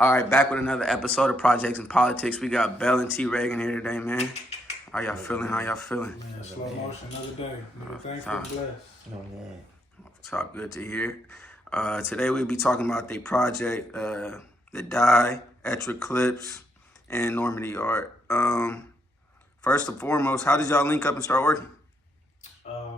All right, back with another episode of Projects and Politics. We got Bale and T.Reg in here today, man. How y'all feeling? How y'all feeling? Man, slow motion, another day. Thankful and blessed. Oh, man. Talk good to hear. Today we'll be talking about the project, the Die, Etcher Clips, and Normandie art. First and foremost, how did y'all link up and start working?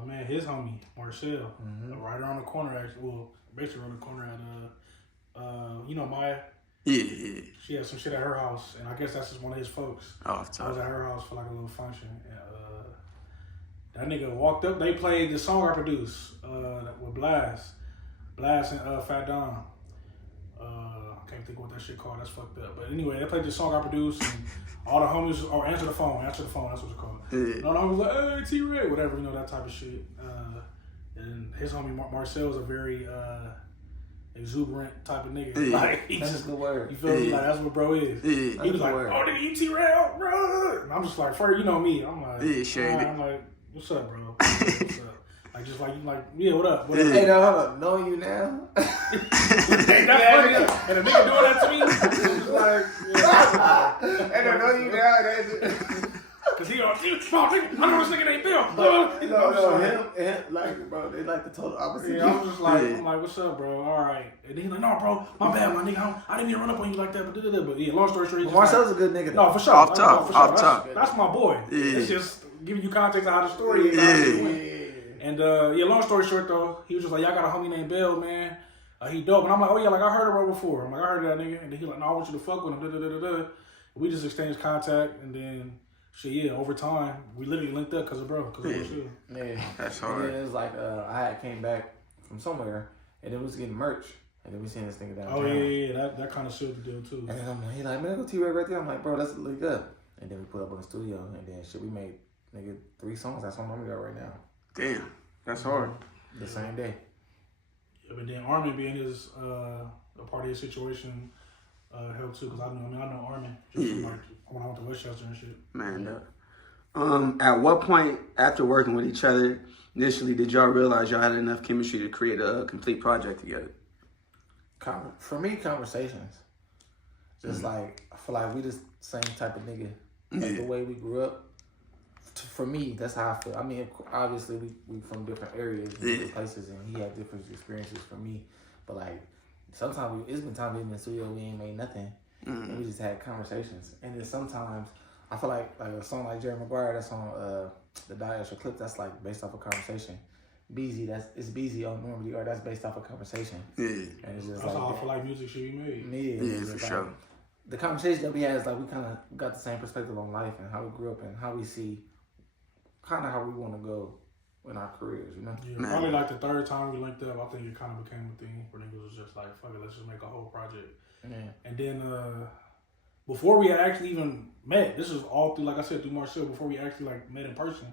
Man, his homie, Marcel, right around the corner, actually. Well, basically around the corner at, you know, Maya? Yeah. She had some shit at her house, and I guess that's just one of his folks. Oh, I was at her house for like a little function, and that nigga walked up. They played the song I produced with Blast and Fat Don. I can't think what that shit called. That's fucked up. But anyway, they played the song I produced, and all the homies, answer the phone. That's what it's called. Yeah. No, the homies like, hey, T.Reg, whatever, you know, that type of shit. And his homie Marcel is a very exuberant type of nigga. Yeah. Like, That's the word. you feel me? Like, that's what bro is. Yeah. He was like, oh, nigga, you T.Reg, bro. And I'm just like, first, you know me. I'm like, Yeah, shady. I'm like, what's up, bro? What's up? Like, just like, you like, yeah, what up? What up? Hey, now, hold up. Knowing you now? Ain't that funny? And a nigga doing that to me? It's like, yeah. Hey, no, knowing you now, that's it. Cause he on, I know this nigga ain't Bill. No, him, like, bro, they like the total opposite. Yeah, I'm just like, I'm like, what's up, bro? All right. And then he's like, no, bro, my bad, my nigga. I didn't even run up on you like that, but yeah, long story short. Marcel's a good nigga. No, for sure. Off top. That's my boy. Yeah. It's just giving you context of how the story is. Yeah. And yeah, long story short though, he was just like, y'all got a homie named Bale, man. He dope. And I'm like, oh yeah, like I heard of bro before. I'm like, I heard of that nigga. And then he like, no, I want you to fuck with him. We just exchanged contact, and then shit, yeah, over time, we literally linked up because of bro. Yeah. That's hard. And then it was like, I had came back from somewhere, and it was getting merch. And then we seen this nigga downtown. Oh yeah, that kind of sealed the deal too. And then I'm like, he like, man, go T-Reg right there. I'm like, bro, that's really good. And then we put up in the studio, and then shit, we made nigga 3 songs. That's on Normandie right now. Damn, that's hard. The same day. Yeah, but then Armin being his a part of his situation helped too, because I know Armin just from like when I went to Westchester and shit. Man, at what point after working with each other initially did y'all realize y'all had enough chemistry to create a complete project together? For me, conversations. Just like, I feel like we the same type of nigga. Like the way we grew up. For me, that's how I feel. I mean, obviously, we from different areas, different places, and he had different experiences from me. But like, sometimes it's been times we in the studio, we ain't made nothing. And we just had conversations. And then sometimes, I feel like a song like Jerry Maguire, that's on the Die, Etcher Clips, that's like based off a conversation. Beezy, it's Beezy on Normandie, or that's based off a conversation. Yeah. And it's just that's like how I feel like music should be made. Yeah, for sure. The conversation that we had is like we kind of got the same perspective on life and how we grew up and how we see kind of how we want to go in our careers, you know? Yeah, probably like the third time we linked up, I think it kind of became a thing where niggas was just like, fuck it, let's just make a whole project. Yeah. And then before we had actually even met, this was all through, like I said, through Marcel, before we actually like met in person,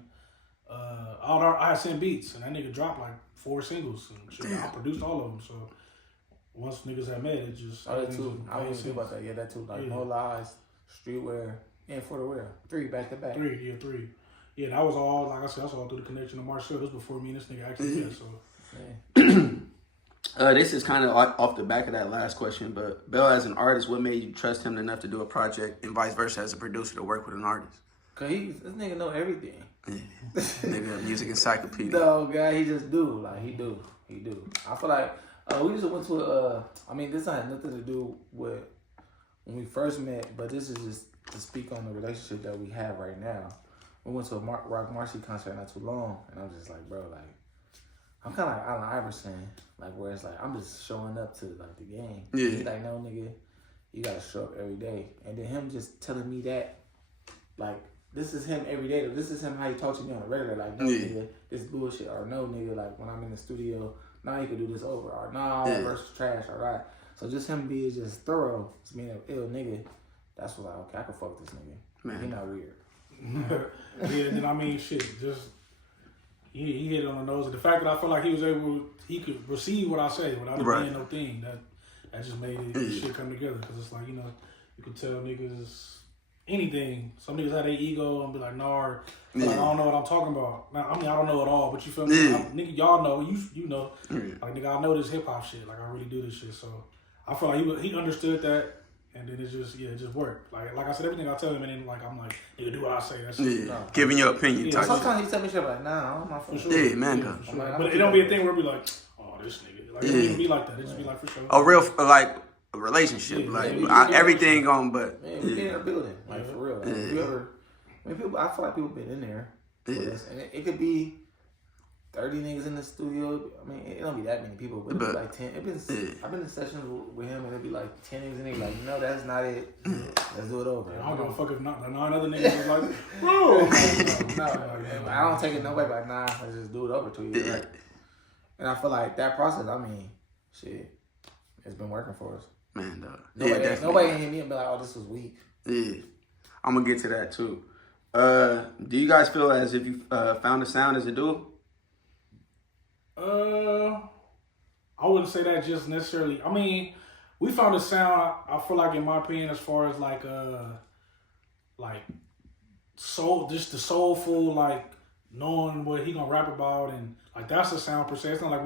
I had sent beats, and that nigga dropped like 4 singles, and shit, I produced all of them, so once niggas had met, it just... Oh, that too. I was thinking about that. Yeah, that too. Like, No Lies, Streetwear, and For the Wear. 3 back to back. 3. Yeah, that was all, like I said, that's all through the connection to Marcel. This was before me and this nigga actually met, so... Yeah. This is kind of off the back of that last question, but Bale, as an artist, what made you trust him enough to do a project, and vice versa as a producer to work with an artist? Cause this nigga know everything. Yeah. Nigga, music encyclopedia. No, guy, he just do. Like, he do. I feel like we just went to I mean, this had nothing to do with when we first met, but this is just to speak on the relationship that we have right now. We went to a Rock Marcy concert not too long, and I'm just like, bro, like, I'm kind of like Allen Iverson, like, where it's like, I'm just showing up to, like, the game. Yeah. He's like, no, nigga, you gotta show up every day. And then him just telling me that, like, this is him every day. This is him how he talks to me on a regular, like, no, nigga, this bullshit, or no, nigga, like, when I'm in the studio, now you can do this over, or nah, that verse is trash, all right. So just him being just thorough, just being an ill nigga, that's what, like, okay, I can fuck with this nigga. Man. He not weird. Yeah, then I mean, shit, just he hit it on the nose. The fact that I felt like he could receive what I say without it being no thing, that just made this shit come together. Because it's like, you know, you could tell niggas anything. Some niggas have their ego and be like, nah, like, I don't know what I'm talking about. Now, I mean, I don't know it all, but you feel me? Nigga, y'all know, you know. Like, nigga, I know this hip hop shit. Like, I really do this shit. So I feel like he understood that. and then it just worked. Like I said, everything I tell him, and then like I'm like, nigga, do what I say. That's giving your opinion. Yeah, type sometimes he tell me shit like, nah, I'm not for sure. Yeah, man. Yeah, for sure. But it don't be a thing where we like, oh, this nigga. Like, it don't be like that. It just be like, for sure. A real, like, a relationship. Everything going, but. Man, we been in a building. Like, for real. Like, I feel like people been in there. Yeah. And it could be 30 niggas in the studio. I mean, it don't be that many people, but it be like 10. I've been in sessions with him, and it be like 10 niggas in there. Like, no, that's not it. Let's do it over. I don't give a fuck if not 9 other niggas was like, bro. No, I don't take it no way. Like, nah, let's just do it over to you. Right? And I feel like that process, I mean, shit, it's been working for us. Man, dog. Nobody hit me and be like, oh, this was weak. Yeah. I'm going to get to that, too. Do you guys feel as if you found a sound as a duo? I wouldn't say that just necessarily. I mean, we found a sound. I feel like, in my opinion, as far as like soul, just the soulful, like knowing what he gonna rap about, and like that's the sound per se. It's not like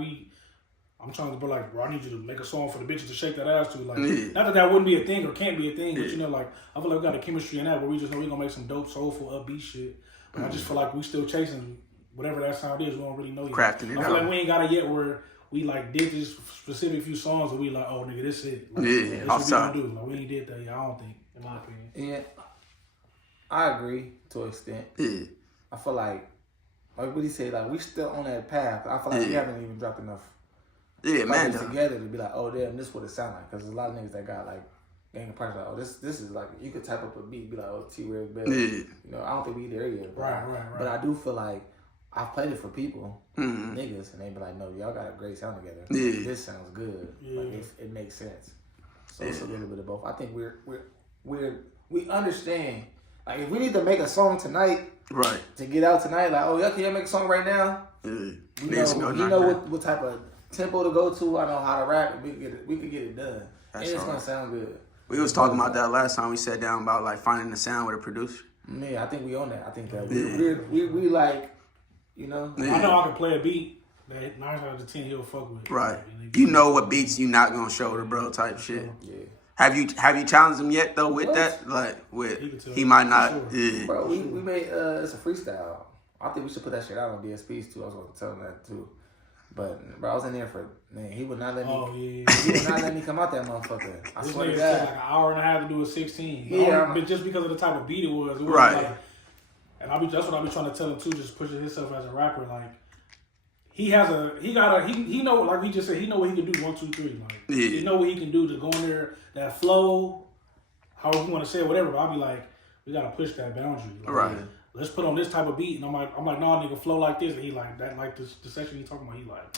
I'm trying to be like, bro, I need you to make a song for the bitches to shake that ass to. Like, not that wouldn't be a thing or can't be a thing, but you know, like I feel like we got a chemistry in that where we just know we gonna make some dope, soulful, upbeat shit. But I just feel like we still chasing whatever that sound is. We don't really know yet. Crafting it I feel out. like we ain't got it yet where we like did this specific few songs and we like, oh nigga, this it. Like, this what we gonna do. Like, we ain't did that yet. I don't think, in my opinion. Yeah, I agree to an extent. Yeah. I feel like what he said, like we still on that path. I feel like we haven't even dropped enough. Yeah, man. Together to be like, oh damn, this is what it sound like. Because there's a lot of niggas that got like gang of parts like, oh this is like, you could type up a beat, be like, oh T.Reg, Bale. Yeah. You know, I don't think we there yet. Right. But I do feel like I've played it for people, niggas, and they be like, no, y'all got a great sound together. Yeah. Like, this sounds good. Yeah. Like it makes sense. So it's a little bit of both. I think we understand. Like if we need to make a song tonight, right, to get out tonight, like, oh, y'all can make a song right now? Yeah. You know what type of tempo to go to. I know how to rap, and we could get it done. That's and it's gonna sound good. We was talking about that last time we sat down about like finding the sound with a producer. Yeah, I think we own that. I think that we like, you know. I know I can play a beat that 9 out of 10 he'll fuck with. Right. You know what beats you not gonna show the bro type shit. Yeah. Have you challenged him yet though with that? Like with he might not. Sure. Yeah. Bro, we made it's a freestyle. I think we should put that shit out on DSPs too. I was gonna tell him that too. But bro, I was in there for he would not let me. Oh yeah. He would not let me come out that motherfucker. I This swear to nigga God. took like an hour and a half to do a 16. Yeah. But just because of the type of beat it was right. Like, and that's what I be trying to tell him too. Just pushing himself as a rapper, like. He know, like we just said, he know what he can do 1, 2, 3. Like he know what he can do to go in there, that flow, however you want to say it, whatever. But I'll be like, we gotta push that boundary. Like, right. Let's put on this type of beat. And I'm like, nah, nigga, flow like this. And he like that, like the section he talking about. He like,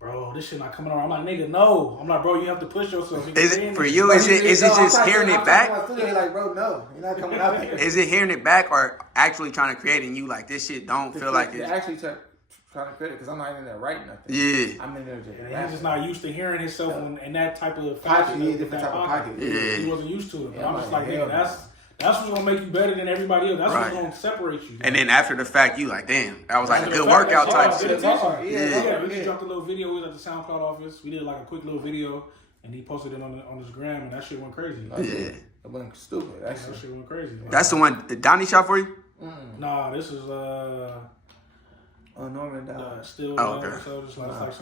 bro, this shit not coming on. I'm like, nigga, no. I'm like, bro, you have to push yourself. Is it for you? Is it just hearing it back? He like, bro, no, you're not coming out here. Is it hearing it back or actually trying to create it and you like this shit don't feel like it? Actually trying to create it because I'm not in there writing nothing. Yeah. I'm in there just. He's just not used to hearing himself in that type of pocket. Different type of pocket. Yeah. He wasn't used to it. But Yeah, I'm just like, nigga, that's what's gonna make you better than everybody else. That's what's gonna separate you. And then after the fact, you like, damn, that was like a good workout type shit. Yeah. We just dropped a little video. We was at the SoundCloud office. We did like a quick little video, and he posted it on his gram, and that shit went crazy. Yeah. It went stupid. That shit went crazy. That's the one that Donnie shot for you? Nah, this is Normandie. Still. Okay. So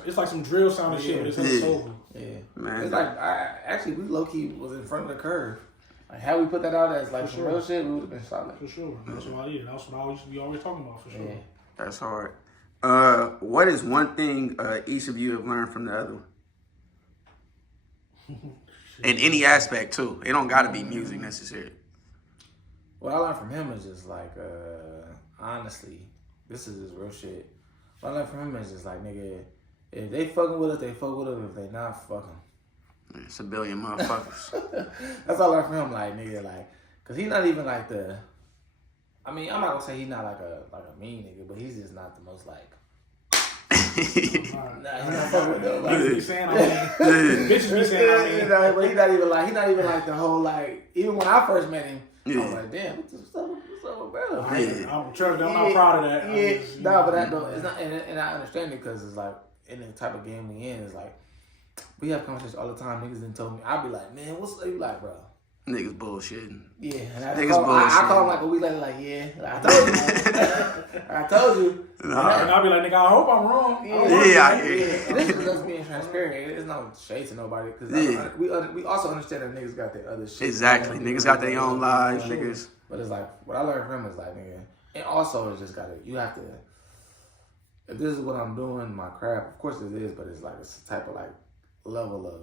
it's like some drill sounding shit, but it's hella soulful. Yeah, man. It's like we low key was in front of the curve. Like how we put that out as like some real shit, we would have been solid. For sure. That's what we always talking about. For sure. Yeah. That's hard. What is one thing each of you have learned from the other? In any aspect too. It don't gotta be music necessarily. What I learned from him is just like, honestly, this is just real shit. What I learned from him is just like, nigga, if they fucking with us, they fuck with us. If they not, fuck them. It's a billion motherfuckers. That's all I learned from him, like, nigga, like, cause he's not even like I'm not gonna say he's not like a mean nigga, but he's just not the most like. Nah, he's not fucking with them. Bitches be saying bitches be saying but he's not even like the whole like. Even when I first met him, I was like, damn, what's up with Bale? I'm not proud of that. But I know it's not, and I understand it because it's like in the type of game we in, it's like we have conversations all the time. Niggas done told me, I'd be like, man, what's up? You like, bro? Niggas bullshitting. Yeah, and Niggas bullshitting. I call him like a week later, like, yeah, like, I told you. I told you. Nah. And I'll be like, nigga, I hope I'm wrong. Yeah, I hear you. And this is us being transparent. It's no shade to nobody because we also understand that niggas got their other shit. Exactly. Niggas got their own lives, niggas. But it's like, what I learned from him is like, nigga, and also it's just you have to, if this is what I'm doing, my craft, of course it is, but it's like, it's a type of like level of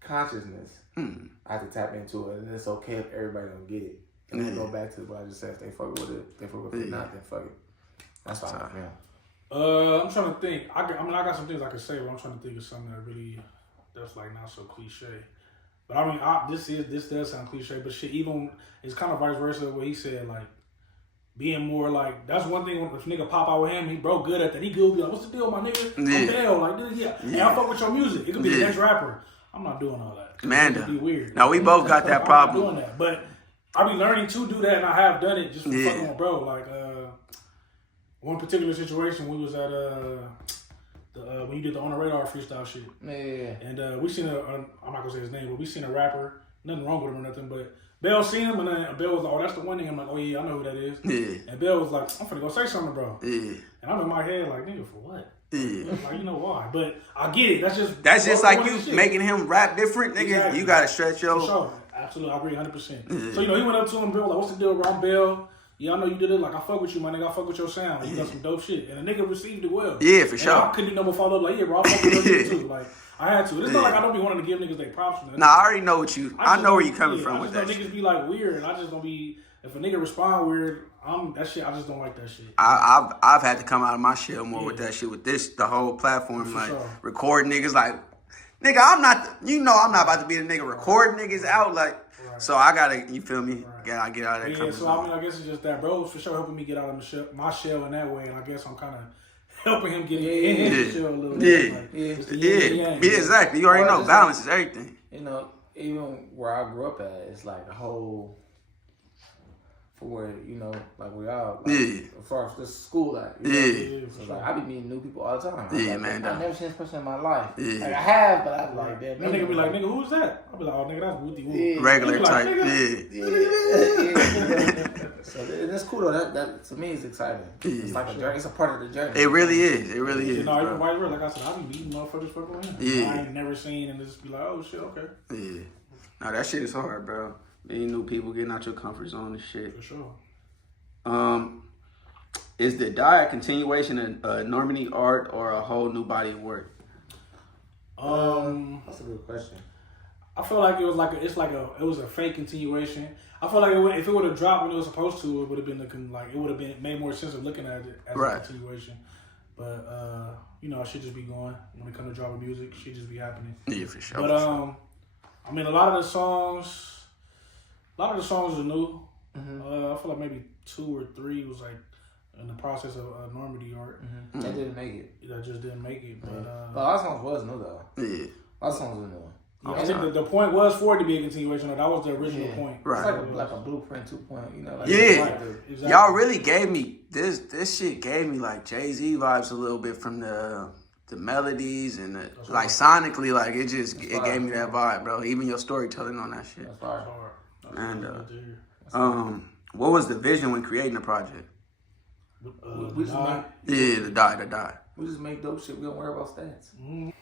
consciousness. I have to tap into it, and it's okay if everybody don't get it. And then go back to what I just said. If they fuck with it, they fuck with it. If not, then fuck it. That's fine. I'm trying to think. I got some things I could say, but I'm trying to think of something that's like not so cliche. But I mean, this does sound cliche, but shit, even it's kind of vice versa. What he said, like being more like that's one thing. If nigga pop out with him, he broke good at that. He good. Be like, what's the deal, my nigga? I'm Bale. Like, yeah. Hey, I fuck with your music. It could be the next rapper. I'm not doing all that. Amanda. It'd be weird. No, we both got that problem. I'm not doing that, but I be learning to do that, and I have done it just for fucking with bro. Like one particular situation, we was at when you did the On the Radar freestyle shit. Yeah. And we seen I'm not gonna say his name, but we seen a rapper. Nothing wrong with him or nothing, but Bale seen him, and then Bale was like, "Oh, that's the one thing." I'm like, "Oh yeah, I know who that is." Yeah. And Bale was like, "I'm finna go say something, bro." Yeah. And I'm in my head like, "Nigga, for what?" Yeah. Like, you know why? But I get it. That's just like you making him rap different, nigga. Exactly. You gotta stretch your. For sure. Absolutely, I agree 100%. So you know, he went up to him, Bill, like, "What's the deal, bro? I'm Bill. Yeah, I know you did it. Like, I fuck with you, my nigga. I fuck with your sound. Like, you got some dope shit." And the nigga received it well. Yeah, for sure. I couldn't do no more follow up. Like, yeah, bro, I fuck with your shit too. Like, I had to. It's not like I don't be wanting to give niggas their props. Nah, I already know what you. I know where you coming from with that. Niggas be like weird, and I just don't be. If a nigga respond weird, that shit. I just don't like that shit. I've had to come out of my shell more with that shit. With the whole platform, For like sure. recording niggas, like nigga, I'm not. I'm not about to be the nigga recording niggas out, like. Right. So I gotta, you feel me? Right. Gotta get out of that. Yeah, so zone. I guess it's just that, bro. For sure, helping me get out of my shell in that way, and I guess I'm kind of helping him get in his shell a little bit. Like, yeah, exactly. You already know balance is everything. You know, even where I grew up at, it's like a whole. For where, you know, like we all, like, as far as this school at. So like, I be meeting new people all the time. Like, man. I've never seen this person in my life. Yeah. Like, I have, but I'm like, damn. That nigga be like, "Nigga, who's that?" I be like, "Oh, nigga, that's Wooty Woo." Regular like, type, So that's cool though. That to me is exciting. It's like a journey. It's a part of the journey. It really is. It really is. You know, even white like I said, I be meeting motherfuckers fucking with him. Yeah. I ain't never seen and just be like, "Oh shit, okay." Yeah. Now that shit is hard, bro. Meeting new people, getting out your comfort zone and shit. For sure. Is the Die a continuation of Normandie art or a whole new body of work? That's a good question. I feel like it was a fake continuation. I feel like if it would have dropped when it was supposed to, it would have been it would have been made more sense of looking at it as a continuation. But you know, I should just be going when it comes to dropping music. Should just be happening. Yeah, for sure. But I mean, a lot of the songs are new. I feel like maybe 2 or 3 was like in the process of Normandie art. They didn't make it. That just didn't make it. But a lot of songs was new though. Yeah. A lot of songs were new. Yeah, I think the point was for it to be a continuation. That was the original point. Right. It's like a blueprint 2.0. You know. Like Exactly. Y'all really gave me this shit gave me like Jay-Z vibes a little bit from the melodies and like sonically, like it gave me that vibe, bro. Even your storytelling on that shit. That's hard. And what was the vision when creating the project? We just the die. We just make dope shit. We don't worry about stats.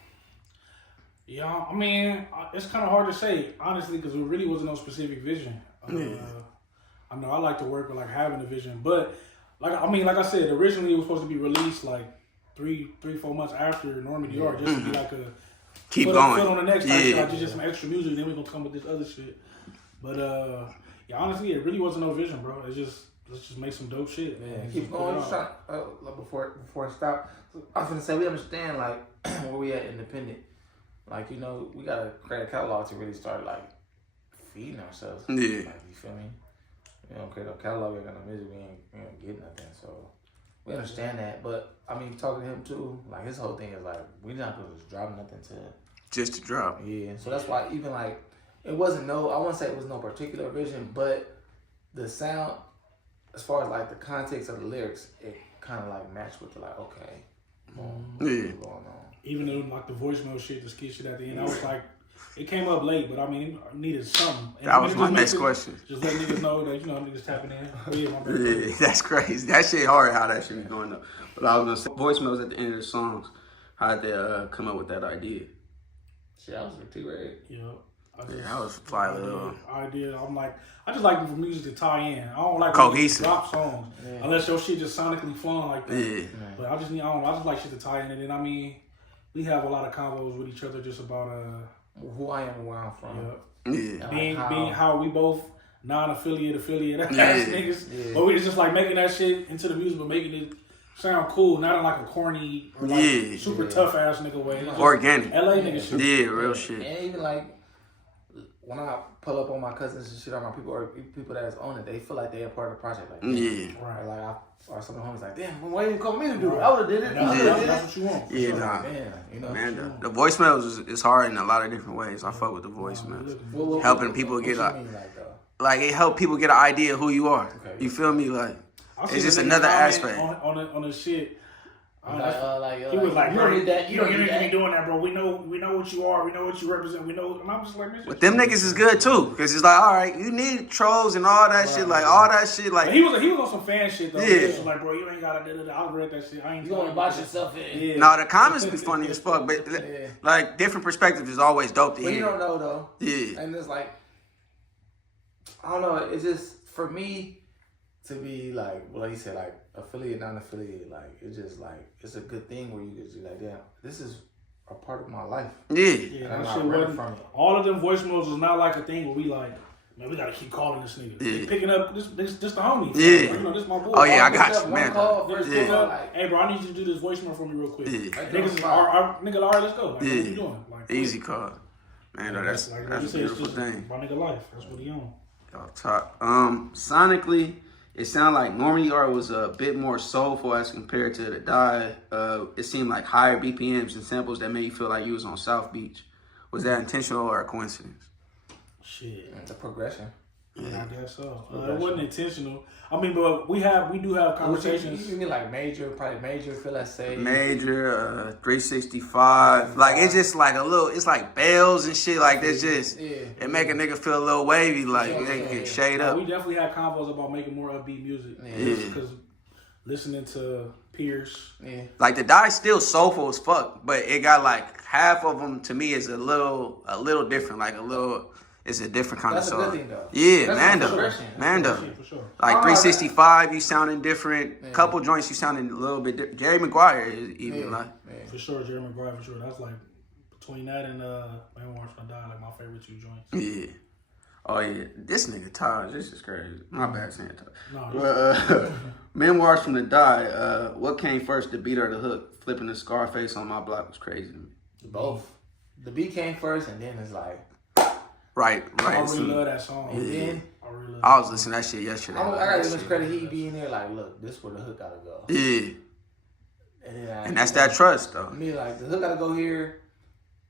Yeah, I mean, it's kind of hard to say, honestly, because there really wasn't no specific vision. I know I like to work with like having a vision, but like I said, originally it was supposed to be released like 3-4 months after Normandie art, just to be like a keep going. Put on the next time, like just some extra music, then we're gonna come with this other shit. But yeah, honestly, it really wasn't no vision, bro. Let's just make some dope shit, man. Keep going. Before I stop, I was gonna say we understand like where we at independent. Like, you know, we gotta create a catalog to really start like feeding ourselves. Yeah. Like, you feel me? We don't create a catalog, we ain't got no music, we ain't get nothing. So we understand that. But I mean, talking to him too, like his whole thing is like we're not gonna just drop nothing just to drop. Yeah. So that's why even like it wasn't I wouldn't say it was no particular vision, but the sound, as far as like the context of the lyrics, it kind of like matched with the like what's going on. Even though like the voicemail shit, the skit shit at the end, I was like, it came up late, but I mean, it needed something. And That was my just next question. Just let niggas know that, niggas tapping in. Oh, yeah, my bad. Yeah, that's crazy. That shit hard how that shit be going up. But I was gonna say voicemails at the end of the songs. How did they come up with that idea? Shit, I was with T.Reg. Yeah. That was fly little idea. I'm like, I just like for music to tie in. I don't like cohesive drop songs unless your shit just sonically fun like that. Yeah. But I just like shit to tie in. And then I mean, we have a lot of combos with each other just about who I am and where I'm from. Yeah. Being how we both non-affiliate ass niggas. Yeah. But we just like making that shit into the music, but making it sound cool, not in like a corny or like super tough ass nigga way. Organic. LA nigga shit. Yeah, real shit. And even like when I pull up on my cousins and shit, on my people that's on it, they feel like they're a part of the project. Like, Right. Like or some of the homies like, damn, why didn't you call me to do it? I would have did it. That's what you want. Yeah, sure. nah. Damn, Man, the voicemails is hard in a lot of different ways. I fuck with the voicemails. Helping people get like it help people get an idea of who you are. Okay. You feel me? Like it's just another aspect. On the shit. He was like, you don't need that. You don't need to be doing that, bro. We know what you are. We know what you represent. We know. And I'm just like, but them niggas is good too, because it's like, all right, you need trolls and all that shit, like all that shit, like. But he was on some fan shit though. Yeah. He was like, bro, you ain't gotta. I'll read that shit. I ain't. You gonna box yourself in? Yeah. No, the comments be funny as fuck, but like different perspectives is always dope to hear. But you don't know though. Yeah. And it's like, I don't know. It's just for me to be like, well, like you said, like affiliate, non-affiliate, like it's just like it's a good thing where you get like, damn, this is a part of my life. Yeah, that shit wasn't from it. All of them voicemails was not like a thing where we like, man, we gotta keep calling this nigga. They picking up this the homie. Yeah. Like, this my boy. Oh yeah, I got you, man. Hey bro, I need you to do this voicemail for me real quick. Yeah. Niggas, nigga, all right, let's go. Like, what you doing? Like, easy call. Man, no, that's a beautiful thing. My nigga life. That's what he on. Y'all talk. Sonically, it sounded like Normandie art was a bit more soulful as compared to the Die. It seemed like higher BPMs and samples that made you feel like you was on South Beach. Was that intentional or a coincidence? Shit, it's a progression. Yeah, I guess so. It wasn't intentional. I mean, but we do have conversations. You mean like major, probably major, feel like say major, 365. Like it's just like a little. It's like bells and shit. Like that's just it make a nigga feel a little wavy. Like they can get shade up. We definitely had combos about making more upbeat music. Because listening to Pierce. Like the Die still soulful as fuck, but it got like half of them to me is a little different. Like a little. It's a different kind of song. That's a good thing, though. Yeah, Mando. For sure. Like 365, you sounding different. Couple joints, you sounding a little bit different. Jerry Maguire is even like. For sure, Jerry Maguire, for sure. That's like, between that and Man Watch My Die, like my favorite two joints. Yeah. Oh, yeah. This nigga, Taj, this is crazy. My bad saying Taj. No, Memoirs from the Die, what came first, the beat or the hook? Flipping the Scarface on my block was crazy to me. Both. The beat came first, and then it's like. Right. I really love that song. And then I was listening to that shit yesterday. I gotta give him credit. He be in there like, look, this where the hook gotta go. Yeah. And that's that trust though. Me like the hook gotta go here.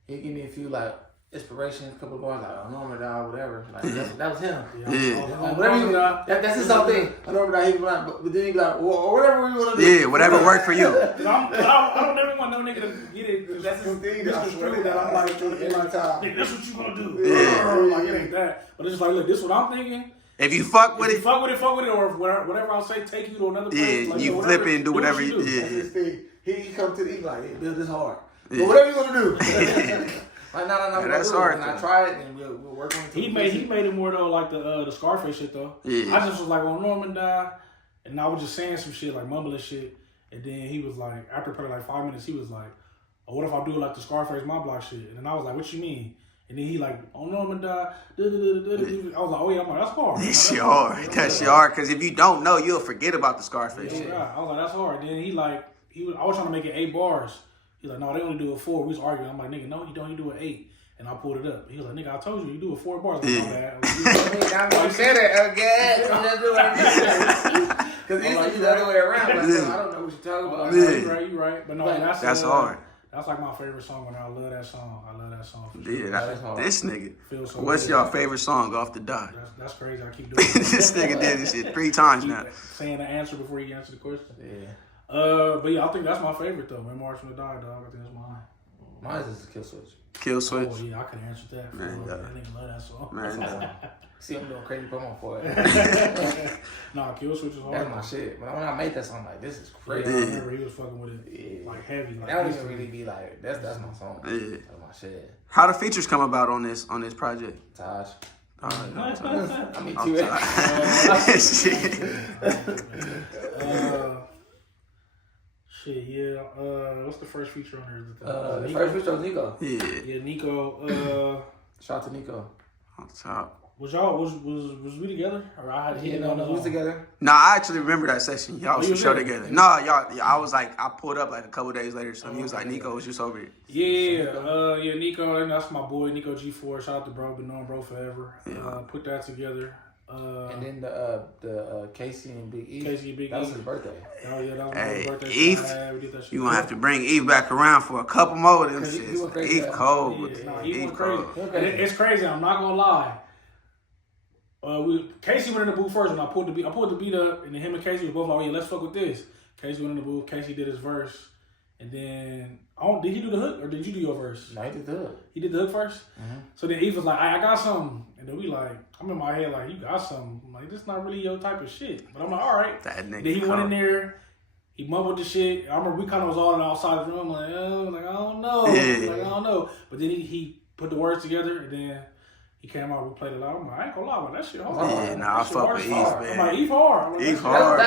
He give me a few like inspiration, a couple of bars like Normandie, whatever. Like that was him. Like, whatever you that's his whole thing. Normandie, he be like, but then he be like, or whatever you wanna do. Yeah, whatever worked for you. I don't ever want no nigga to get it. That's his thing. This is really that I'm like, nigga, that's what you gonna do. Yeah. Like it ain't that. But it's just like, look, this is what I'm thinking. If you fuck with it, fuck with it, or whatever I say, take you to another place. Yeah, like, you flip it and do whatever you do. That's his thing. He come to the like, hey, build this hard. But whatever you wanna do. Like, no, that's hard. And I try it, and we'll work on it. He made it more though, like the Scarface shit though. Yeah. I just was like on Normandie, and I was just saying some shit like mumbling shit, and then he was like, after probably like 5 minutes, he was like, "Oh, what if I do like the Scarface my block shit?" And then I was like, "What you mean?" And then he like on Normandie, I was like, "Oh yeah," I'm like, "That's hard." This shit hard. That shit hard because if you don't know, you'll forget about the Scarface shit. Yeah, I was like, "That's hard." And then I was trying to make it 8 bars. He's like, "No, they only do it 4." We was arguing. I'm like, "Nigga, no, you don't. You do it 8." And I pulled it up. He was like, "Nigga, I told you do it 4 bars." I'm like, "My bad." I'm gonna say that again. Because it used to be the other way around. Like, I don't know what you're talking about. You're right. But no, that's hard. That's like my favorite song. I love that song. For sure. Yeah, this nigga. So what's your favorite song off the Die? That's crazy. I keep doing it. This nigga did this shit 3 times now. Saying the answer before you answer the question. Yeah. But yeah, I think that's my favorite though. Memoirs from the Die, dog. I think that's mine. Mine is Kill Switch. Kill Switch. Oh yeah, I could answer that. Man, I didn't love that song. Man, See, I'm doing crazy promo for it. Nah, Kill Switch is hard. That's my shit. But when I made that song, I'm like, this is crazy. Yeah, I remember he was fucking with it like heavy. Like, that don't even really be like, that's my song. Yeah. That's my shit. How the features come about on this project? Taj. I mean, T.Reg. Shit, yeah. What's the first feature on there? The first feature was Nico. Yeah. Nico. Shout out to Nico. On top. Was we together? Or I had We was together. No, I actually remember that session. Y'all was for sure there? together. No, y'all. I was like, I pulled up like a couple days later. So he was like, Nico was just over here. Yeah, Nico, and that's my boy, Nico G4. Shout out to bro, been knowing bro forever. Yeah. Put that together. And then the Casey and Big E. That was his birthday. Oh yeah, that was Hey, his birthday. Eve, you gonna have to bring Eve back around for a couple more of them shits. Eve cold. Eve crazy. It's crazy. I'm not gonna lie. Casey went in the booth first when I pulled the beat up, and then him and Casey was both like, "Oh yeah, let's fuck with this." Casey went in the booth. Casey did his verse, and then did he do the hook or did you do your verse? No, he did the hook. He did the hook first. Mm-hmm. So then Eve was like, I got something, and then we like, I'm in my head like, you got something. I'm like, this is not really your type of shit, but I'm like, all right. That nigga. Then he went in there. He mumbled the shit. I remember we kind of was all outside the room like, I don't know. Yeah. Like, I don't know. But then he put the words together, and then he came out, we played it loud. I'm like, I ain't gonna lie, man, that shit hard. Yeah, nah, I fuck with Eve, man. I'm like, Eve hard. Like, Eve hard,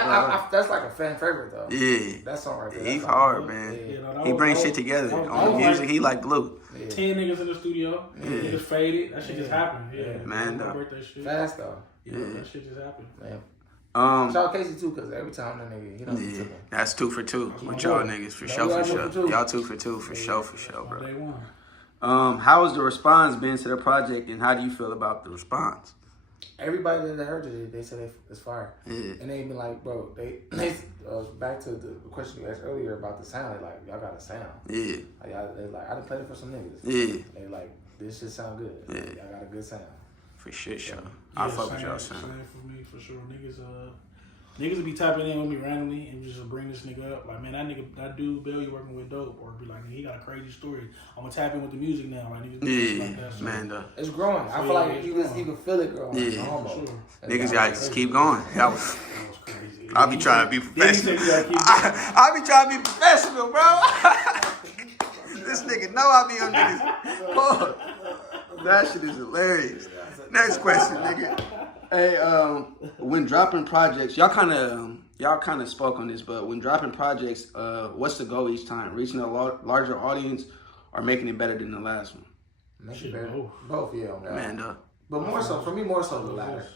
that's like a fan favorite, though. Yeah. That song right there. Eve hard, man. He brings shit together. On the music, he like glue. 10 niggas in the studio. Yeah. Niggas faded. That shit just happened. Yeah. Man, though. Birthday shit. Fast, though. Yeah, that shit just happened. Man. Shout out Casey, too, because every time that nigga, yeah, that's 2 for 2 with y'all niggas, for sure. Y'all 2 for 2, for sure, bro. Day one. How has the response been to the project, and how do you feel about the response? Everybody that heard it, they said it's fire. Yeah. And they been like, bro, they back to the question you asked earlier about the sound. They like, y'all got a sound. Yeah. They like, I done played it for some niggas. Yeah. They like, this shit sound good. Yeah. Y'all got a good sound. For shit, sure. I fuck with y'all sound. Same for me, for sure. Niggas be tapping in with me randomly and just bring this nigga up. Like, man, that dude, Bale, you working with dope. Or be like, he got a crazy story. I'm gonna tap in with the music now. Like, niggas like that. So, man, it's growing. I feel like you can feel it growing. Yeah. Sure. Niggas gotta just keep going. That was crazy. I be trying to be professional. I be trying to be professional, bro. This nigga know I be on niggas. That shit is hilarious. Next question, nigga. Hey, when dropping projects, y'all kind of spoke on this, but when dropping projects, what's the goal each time? Reaching a larger audience or making it better than the last one? Making it better. Both, yeah. Man, but more so, for me, more so the latter.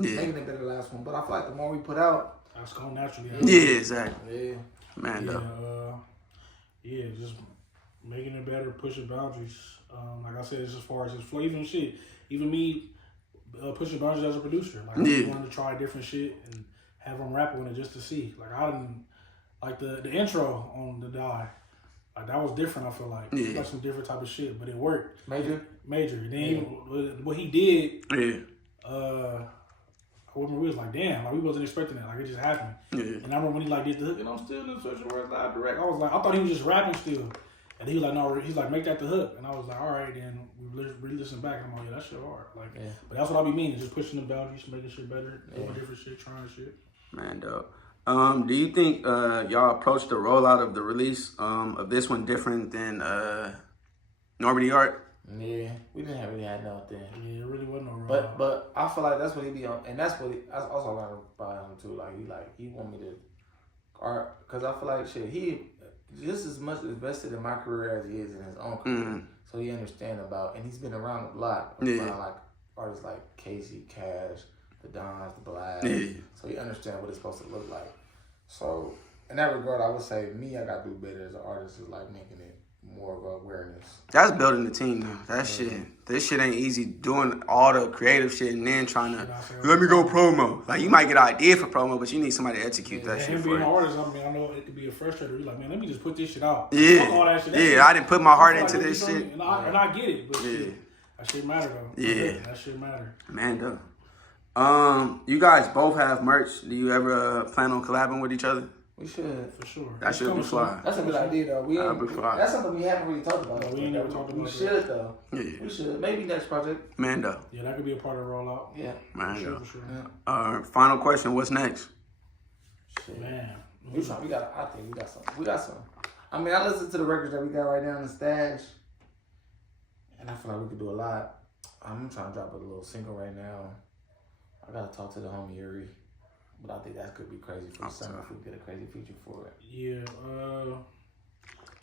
Yeah. Making it better than the last one. But I feel like the more we put out, that's going naturally. Yeah, exactly. Yeah. Man, just making it better, pushing boundaries. Like I said, it's as far as his flow, even me pushing boundaries as a producer. Like, I wanted to try different shit and have him rap on it just to see. Like, I didn't like the intro on The Die. Like, that was different. I feel like like some different type of shit, but it worked. Major. And then what he did. Yeah. I remember we was like, damn, like we wasn't expecting that. Like, it just happened. Yeah. And I remember when he like did the hook, and I'm still in social words live direct. I was like, I thought he was just rapping still. And he was like, no, he's like, make that the hook. And I was like, all right, then we re-listen back. And I'm like, yeah, that shit hard. Like, but that's what I be meaning, just pushing the boundaries, making shit better, doing different shit, trying shit. Man, dope. Do you think y'all approached the rollout of the release of this one different than Normandie Art? Yeah, we didn't really have nothing. Yeah, it really wasn't no rollout. But I feel like that's what he be on, and that's what I also learned by him too. He want me to art, because I feel like shit, he just as much invested in my career as he is in his own career. Mm-hmm. So he understand about, and he's been around a lot. Around like artists like Casey, Cash, the Dons, the Blast. Yeah. So he understand what it's supposed to look like. So in that regard, I would say I got to do better as an artist, is like making it more of a awareness. That's building the team though. This shit ain't easy, doing all the creative shit and then trying to let me go promo. Like, you might get an idea for promo, but you need somebody to execute that shit for you. Being an artist, I know it could be a frustrator. You're like, man, let me just put this shit out. Yeah. All that shit. I didn't put my heart into this shit. And I get it, but that shit matter though. Yeah. That shit matter. Man, though. You guys both have merch. Do you ever plan on collabing with each other? We should. For sure. That should be fly. That's a good idea, though. That's something we haven't really talked about. No, we ain't never talked about We should, though. Yeah. We should. Maybe next project. Mando. Yeah, that could be a part of the rollout. Yeah. Mando. For sure. Yeah. Final question. What's next? Shit. Man. I think we got some. We got some. I mean, I listened to the records that we got right now in the stash, and I feel like we could do a lot. I'm trying to drop a little single right now. I gotta talk to the homie Yuri, but I think that could be crazy for the summer if we get a crazy feature for it. Yeah.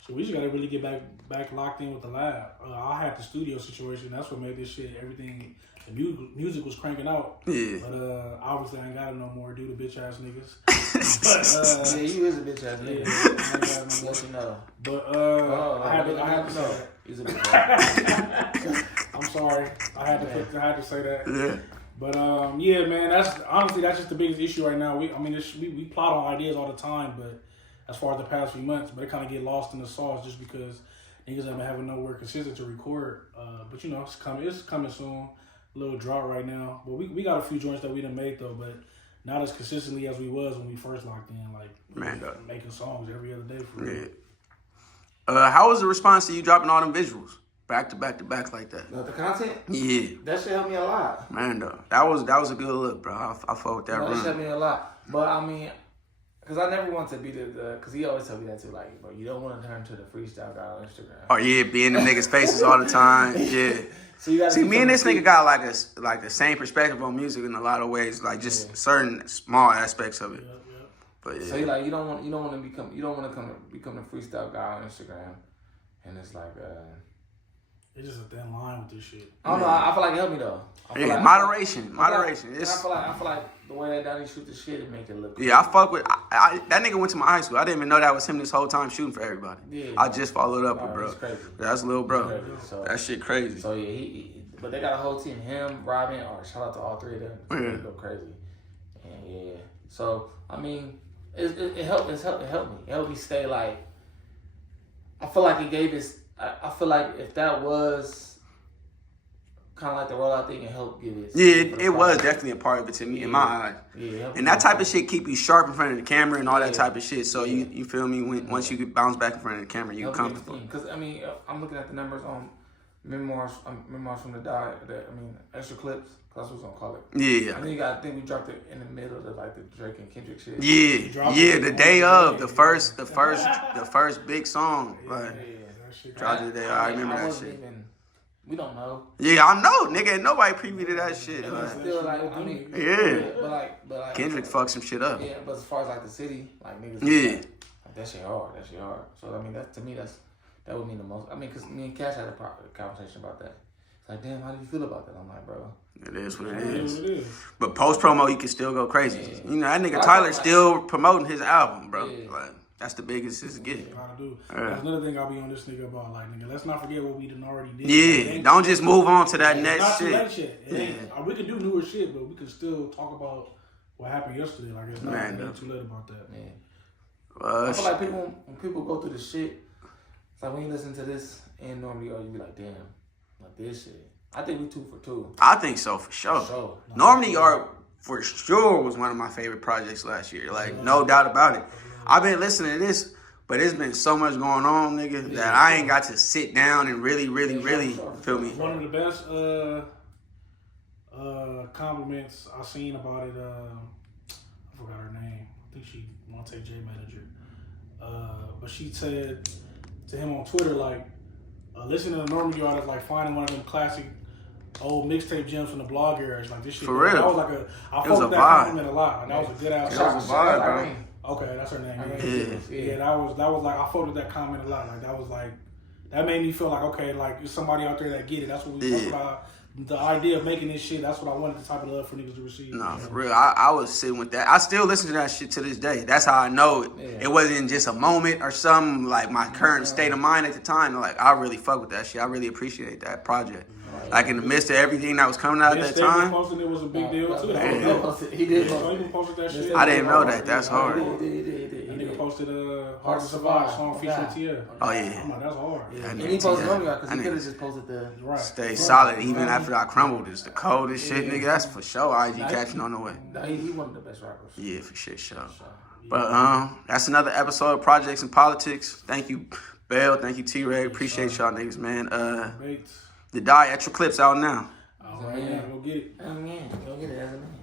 So we just gotta really get back locked in with the lab. I had the studio situation. That's what made this shit. Everything. The music was cranking out. Yeah. But obviously I ain't got it no more due to bitch ass niggas. Yeah, you is a bitch ass nigga. Yeah, Let you know. But I had to say that. He's a bitch ass. I'm sorry. I had to say that. Yeah. But yeah, man, that's just the biggest issue right now. We plot on ideas all the time, but as far as the past few months, but it kind of get lost in the sauce just because niggas have been having nowhere consistent to record. But you know, it's coming soon. A little drought right now, but we got a few joints that we done made though, but not as consistently as we was when we first locked in. Like making songs every other day for real. Yeah. How was the response to you dropping all them visuals back to back to back like that? The content? Yeah. That shit helped me a lot. That was a good look, bro. I fought with that run. That shit helped me a lot. But I mean, because I never want to be because he always tell me that too, like, bro, you don't want to turn to the freestyle guy on Instagram. Oh yeah, be in the niggas' faces all the time. Yeah. So you gotta see, me and this nigga got like the same perspective on music in a lot of ways, like just certain small aspects of it. Yeah. But yeah. So you like you don't want to become the freestyle guy on Instagram, and it's like it's just a thin line with this shit. I don't know. I feel like it helped me though. Moderation. I feel like the way that Donnie shoot the shit, it make it look. Yeah, I fuck with that nigga went to my high school. I didn't even know that was him this whole time shooting for everybody. Yeah, I just followed up with bro. Crazy. That's little bro. So, that shit crazy. So yeah, but they got a whole team. Him, Robin, or shout out to all three of them. They go crazy. And yeah. So I mean, it helped. It helped me. It helped me stay like. I feel like it gave us. I feel like if that was kind of like the rollout thing, it helped give it. Yeah, it was definitely a part of it to me in my eyes. Yeah, and that type of shit keep you sharp in front of the camera and all that type of shit. So you feel me? Once you get bounce back in front of the camera, you comfortable. Because I mean, I'm looking at the numbers on memoirs from the die. Extra clips. That's what I was gonna call it. Yeah. And then I think we dropped it in the middle of the Drake and Kendrick shit. Yeah. The day of the first big song. Like, dropped it there. I remember that shit. We don't know. Yeah, I know, nigga. Nobody previewed that shit. Like, still, like, I mean, but like Kendrick fucked some shit up. Yeah, but as far as like the city, like niggas, like, that shit hard. So I mean, that to me, that would mean the most. I mean, because me and Cash had a conversation about that. It's like, damn, how do you feel about that? I'm like, bro. It is what it is. But post promo, you can still go crazy. Yeah. You know, that nigga Tyler still promoting his album, bro. Yeah. Like, that's the biggest it's getting. Gotta do. That's another thing I'll be on this nigga about. Like, nigga, let's not forget what we done already did. Yeah, don't just move on to that next shit. That shit. We can do newer shit, but we can still talk about what happened yesterday. Like, it's not too late about that. Man. I feel like when people go through the shit, it's like when you listen to this in Normandie, you be like, damn, like this shit. I think we 2 for 2. I think so, for sure. Normandie Art, for sure, was one of my favorite projects last year. Like, no doubt about it. I've been listening to this, but it's been so much going on, nigga, that I ain't got to sit down and really, feel me. One of the best compliments I seen about it, I forgot her name. I think she Monte J manager. But she said to him on Twitter, like, listening to the Normandie Art is like finding one of them classic old mixtape gems from the blog era. Like, this shit. For real. That was like I fucked with that compliment a lot. Like, that was a good ass. It was a vibe, bro. Okay, that's her name. Yeah, that was like I fucked with that comment a lot. Like, that was like that made me feel like, okay, like there's somebody out there that get it. That's what we talk about. The idea of making this shit, that's what I wanted, the type of love for niggas to receive. Nah, for real. I was sitting with that. I still listen to that shit to this day. That's how I know it. Yeah. It wasn't just a moment or something, like my current state of mind at the time. Like, I really fuck with that shit. I really appreciate that project. Like, in the midst of everything that was coming out at that time. Posting it was a big deal, too. He did. He posted that shit. I didn't know that. That's hard. That nigga posted Hard to Survive song featuring Tia. Oh, yeah. I'm like, that's hard. Yeah. And he posted Normandie because he could have just posted the... Stay solid even after I crumbled. It's the coldest shit, nigga. That's for sure IG catching on the way. He one of the best rappers. Yeah, for shit, sure. But that's another episode of Projects and Politics. Thank you, Bale. Thank you, T.Reg. Appreciate y'all niggas, man. The Die at your clips out now. All right, yeah, go get it. Oh man, go get it as a man.